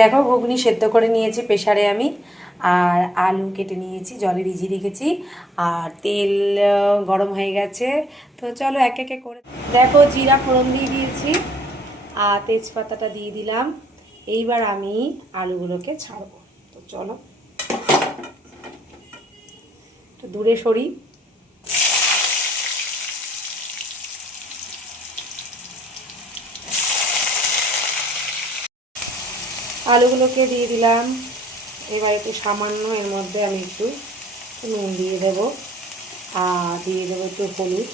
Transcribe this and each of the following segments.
দেখো ঘুগনি সেদ্ধ করে নিয়েছি প্রেসারে আমি, আর আলু কেটে নিয়েছি, জলে ভিজিয়ে রেখেছি, আর তেল গরম হয়ে গেছে। তো চলো এক একে করে দেখো, জিরা ফোড়ন দিয়ে দিয়েছি আর তেজপাতাটা দিয়ে দিলাম। এইবার আমি আলুগুলোকে ছাড়বো। তো চলো একটু দূরে সরি। আলুগুলোকে দিয়ে দিলাম। এবার একটু সামান্য এর মধ্যে আমি একটু নুন দিয়ে দেব, আর দিয়ে দেবো একটু হলুদ।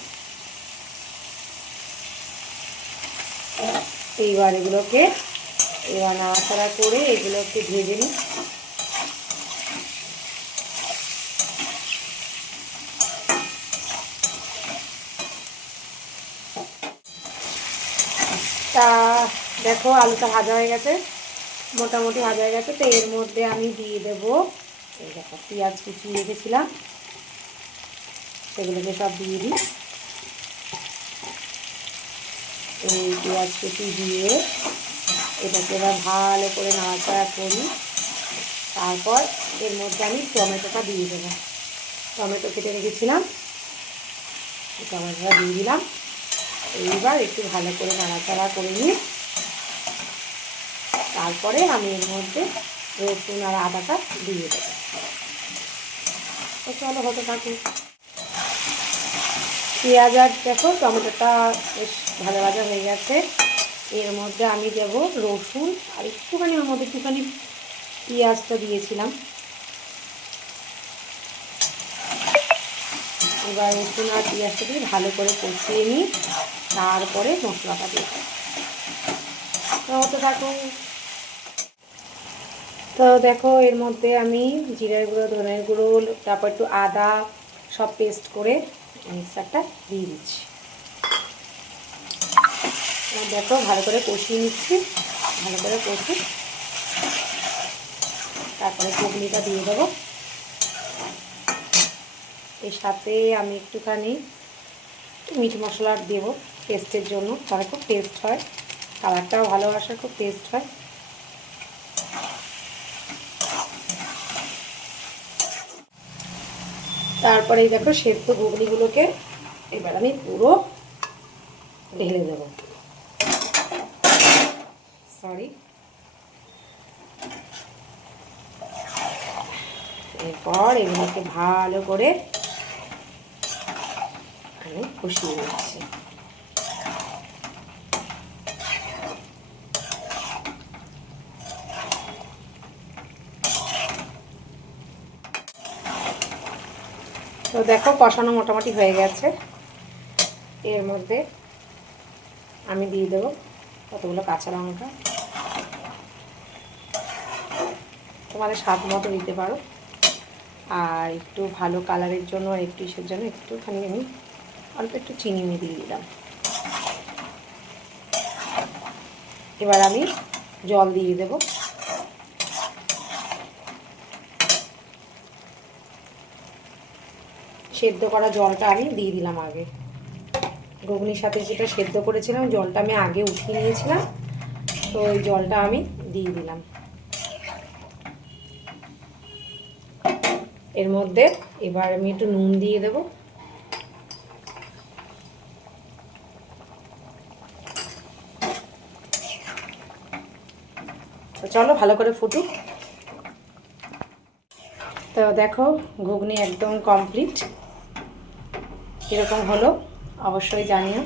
এইবার এগুলোকে নাড়াচাড়া করে এগুলোকে ভেজে নিই। তা দেখো আলুটা ভাজা হয়ে গেছে, মোটামুটি ভাজা হয়ে গেছে। তো এর মধ্যে আমি দিয়ে দেবো এই দেখো পেঁয়াজ কুচিয়ে রেখেছিলাম, সেগুলোকে সব দিয়ে দিই। এই পেঁয়াজ কুচি দিয়ে এটাকে এবার ভালো করে নাড়াচাড়া করি। তারপর এর মধ্যে আমি টমেটোটা দিয়ে দেবো। টমেটো কেটে রেখেছিলাম, টমেটোটা দিয়ে দিলাম। এইবার একটু ভালো করে নাড়াচাড়া করে নিই। তারপরে আমি এর মধ্যে রসুন আর আদাটা দিয়ে দেবো। তো চলো হতে থাকুক। পেঁয়াজ আর দেখো টমেটোটা বেশ ভাজা ভাজা হয়ে গেছে। এর মধ্যে আমি দেব রসুন আর একটুখানি, ওর মধ্যে একটুখানি পেঁয়াজটা দিয়েছিলাম। এবার রসুন আর পেঁয়াজটা দিয়ে ভালো করে কষিয়ে নিই, তারপরে মশলাটা দেব। তো হতে থাকুন। তো দেখো এর মধ্যে আমি জিরার গুঁড়ো, ধনের গুঁড়ো, তারপর একটু আদা সব পেস্ট করে মিক্সারটা দিয়ে দিচ্ছি। দেখো ভালো করে কষিয়ে নিচ্ছি, ভালো করে কষি। তারপরে ঘুগনিটা দিয়ে দেবো। এর সাথে আমি একটুখানি মিট মশলা দেবো টেস্টের জন্য, তাহলে খুব টেস্ট হয়, কালারটাও ভালো আসার খুব টেস্ট হয়। তারপরে দেখো সেদ্ধ ঘুগনিগুলোকে এবার আমি পুরো ঢেলে দেবো। সরি, এরপর এগুলোকে ভালো করে আমি কষিয়ে নিচ্ছি। তো দেখো কষানো মোটামুটি হয়ে গেছে। এর মধ্যে আমি দিয়ে দেবো কতগুলো কাঁচা লঙ্কা, তোমাদের স্বাদ মতো দিতে পারো। আর একটু ভালো কালারের জন্য আর একটু ইসের জন্য একটুখানি আমি অল্প একটু চিনি দিয়ে দিলাম। এবার আমি জল দিয়ে দেব। সেদ্ধ করা জলটা আমি দিয়ে দিলাম আগে। ঘুগনির সাথে যেটা সেদ্ধ করেছিলাম জলটা আমি আগে উঠিয়ে নিয়েছিলাম, তো ওই জলটা আমি দিয়ে দিলাম। এর মধ্যে এবার আমি একটু নুন দিয়ে দেব। তো চলো ভালো করে ফুটুক। তো দেখো ঘুগনি একদম কমপ্লিট। কীরকম হলো অবশ্যই জানিও।